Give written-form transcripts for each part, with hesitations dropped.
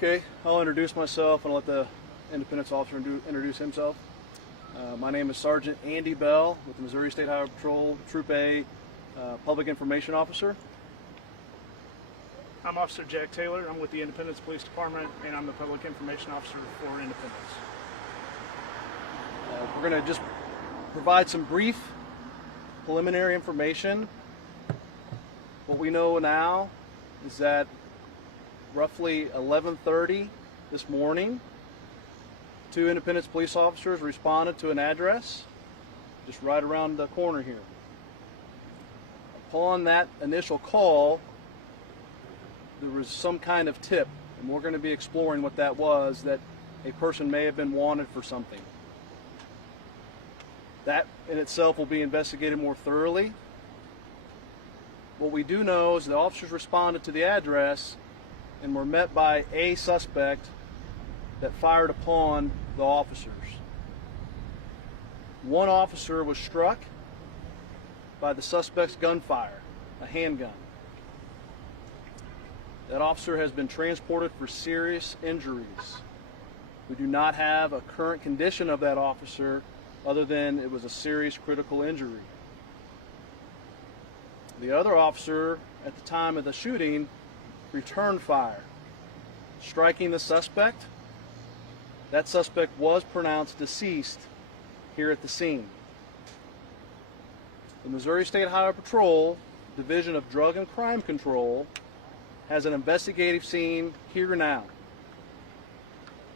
Okay, I'll introduce myself and let the Independence officer introduce himself. My name is Sergeant Andy Bell with the Missouri State Highway Patrol, Troop A, Public Information Officer. I'm Officer Jack Taylor. I'm with the Independence Police Department, and I'm the Public Information Officer for Independence. We're going to just provide some brief preliminary information. What we know now is that roughly 11:30 this morning, 2 Independence police officers responded to an address just right around the corner here. Upon that initial call, there was some kind of tip, and we're going to be exploring what that was, that a person may have been wanted for something. That in itself will be investigated more thoroughly. What we do know is the officers responded to the address and were met by a suspect that fired upon the officers. One officer was struck by the suspect's gunfire, a handgun. That officer has been transported for serious injuries. We do not have a current condition of that officer other than it was a serious critical injury. The other officer at the time of the shooting returned fire, striking the suspect. That suspect was pronounced deceased here at the scene. The Missouri State Highway Patrol, Division of Drug and Crime Control, has an investigative scene here now.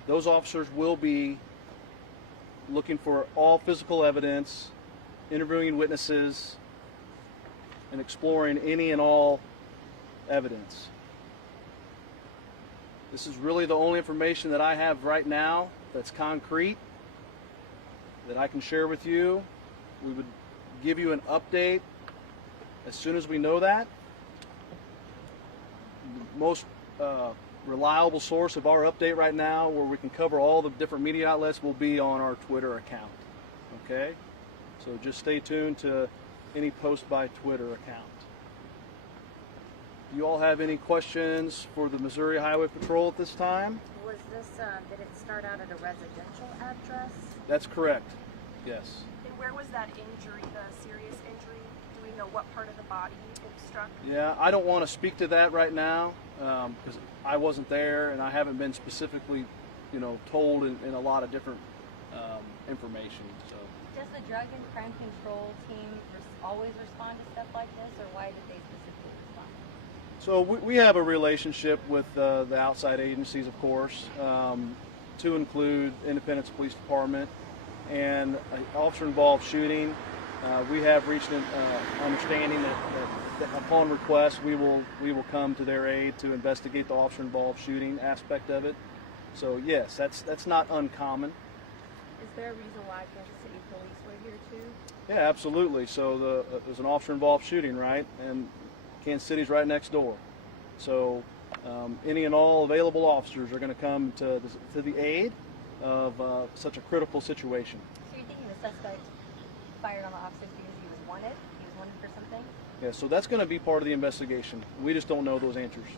Those officers will be looking for all physical evidence, interviewing witnesses, and exploring any and all evidence. This is really the only information that I have right now that's concrete that I can share with you. We would give you an update as soon as we know that. The most reliable source of our update right now, where we can cover all the different media outlets, will be on our Twitter account. Okay? So just stay tuned to any post by Twitter account. Do you all have any questions for the Missouri Highway Patrol at this time? Was this, did it start out at a residential address? That's correct, yes. And where was that injury, the serious injury? Do we know what part of the body it struck? Yeah, I don't want to speak to that right now because I wasn't there and I haven't been specifically, told in a lot of different information. So. Does the Drug and Crime Control team always respond to stuff like this, or why did they specifically respond? So we have a relationship with the outside agencies, of course, to include Independence Police Department and an officer-involved shooting. We have reached an understanding that upon request we will come to their aid to investigate the officer-involved shooting aspect of it. So yes, that's not uncommon. Is there a reason why Kansas City Police were here too? Yeah, absolutely. So there's an officer-involved shooting, right? And Kansas City's right next door. So any and all available officers are going to come to the aid of such a critical situation. So you're thinking the suspect fired on the officers because he was wanted? He was wanted for something? Yeah, so that's going to be part of the investigation. We just don't know those answers.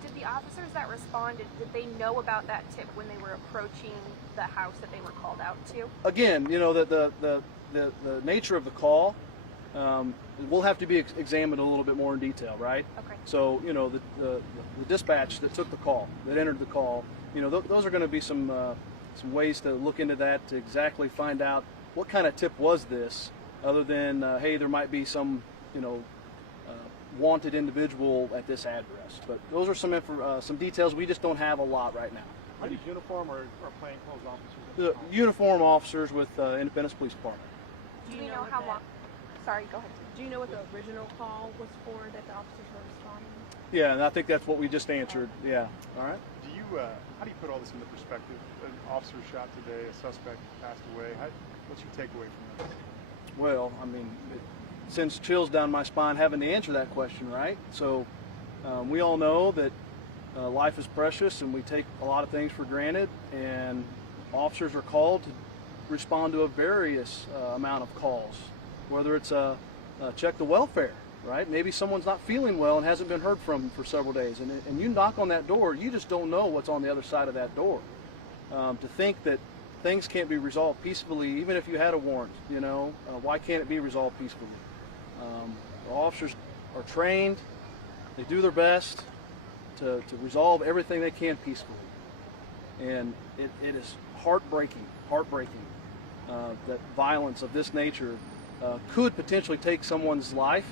Did the officers that responded, did they know about that tip when they were approaching the house that they were called out to? Again, the nature of the call will have to be examined a little bit more in detail, right? Okay. So, the dispatch that took the call, that entered the call, those are going to be some ways to look into that to exactly find out what kind of tip was this, other than, hey, there might be some, wanted individual at this address. But those are some details we just don't have a lot right now. Are these uniform or plainclothes officers? The uniform officers with Independence Police Department. Do you know how long? Sorry, go ahead. Do you know what the original call was for that the officers were responding? Yeah, and I think that's what we just answered. Yeah. All right. How do you put all this into perspective? An officer shot today, a suspect passed away. What's your takeaway from this? Well, I mean, it sends chills down my spine having to answer that question, right? So we all know that life is precious and we take a lot of things for granted, and officers are called to respond to a various amount of calls, whether it's check the welfare, right? Maybe someone's not feeling well and hasn't been heard from for several days, and you knock on that door, you just don't know what's on the other side of that door. To think that things can't be resolved peacefully, even if you had a warrant, why can't it be resolved peacefully? The officers are trained, they do their best to resolve everything they can peacefully. And it is heartbreaking that violence of this nature could potentially take someone's life,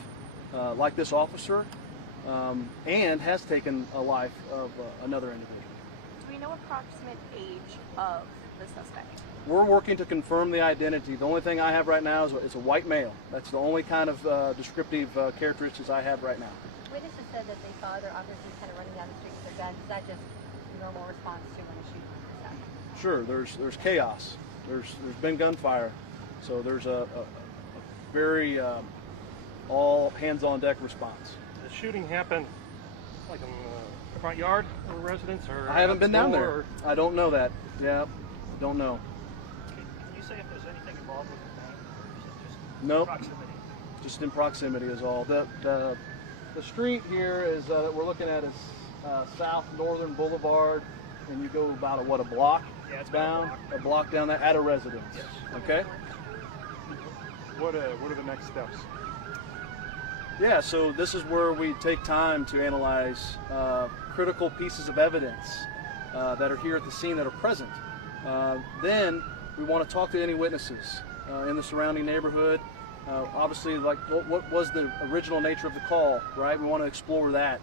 like this officer, and has taken a life of another individual. Do we know approximate age of the suspect? We're working to confirm the identity. The only thing I have right now is it's a white male. That's the only kind of descriptive characteristics I have right now. Witnesses said that they saw other officers kind of running down the street with their guns. Is that just normal response to when a shooting happens? Sure, there's chaos. There's been gunfire, so there's a very all hands on deck response. The shooting happened like in the front yard of a residence, or I haven't been down there. or- I don't know that. Yeah, don't know. Can you say if there's anything involved with the bank, or is it just Nope. proximity? Just in proximity is all. The street here is that we're looking at is South Northern Boulevard, and you go about a block Yeah, it's about down, a a block down that at a residence. Yes. Okay. What are the next steps? Yeah, so this is where we take time to analyze critical pieces of evidence that are here at the scene that are present. Then we want to talk to any witnesses in the surrounding neighborhood. Obviously, like what was the original nature of the call, right? We want to explore that.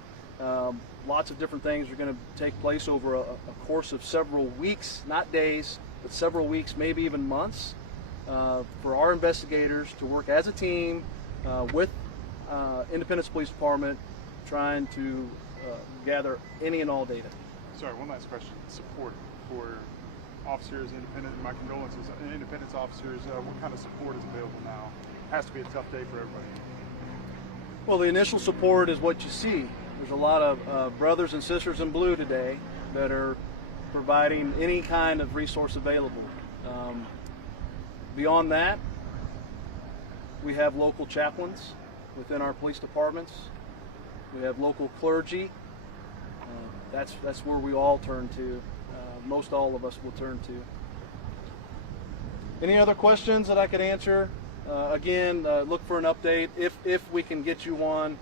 Lots of different things are going to take place over a course of several weeks, not days, but several weeks, maybe even months, for our investigators to work as a team with Independence Police Department, trying to gather any and all data. Sorry, one last question. Support for officers, my condolences, Independence officers, what kind of support is available now? Has to be a tough day for everybody. Well, the initial support is what you see. There's a lot of brothers and sisters in blue today that are providing any kind of resource available. Beyond that, we have local chaplains within our police departments. We have local clergy. That's where we all turn to. Most all of us will turn to. Any other questions that I could answer? Again, look for an update if we can get you one.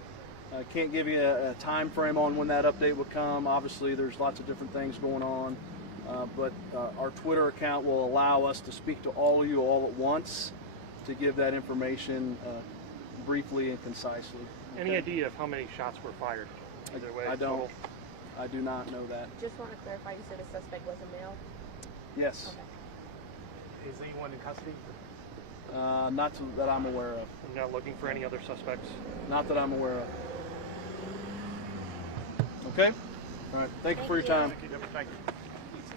I can't give you a time frame on when that update will come. Obviously, there's lots of different things going on, but our Twitter account will allow us to speak to all of you all at once to give that information briefly and concisely. Any idea of how many shots were fired? Either way, I don't. total? I do not know that. Just want to clarify, you said a suspect was a male? Yes, Is anyone in custody? not that I'm aware of. I'm not looking for any other suspects. Not that I'm aware of. Okay. All right. Thank you for your time. Thank you.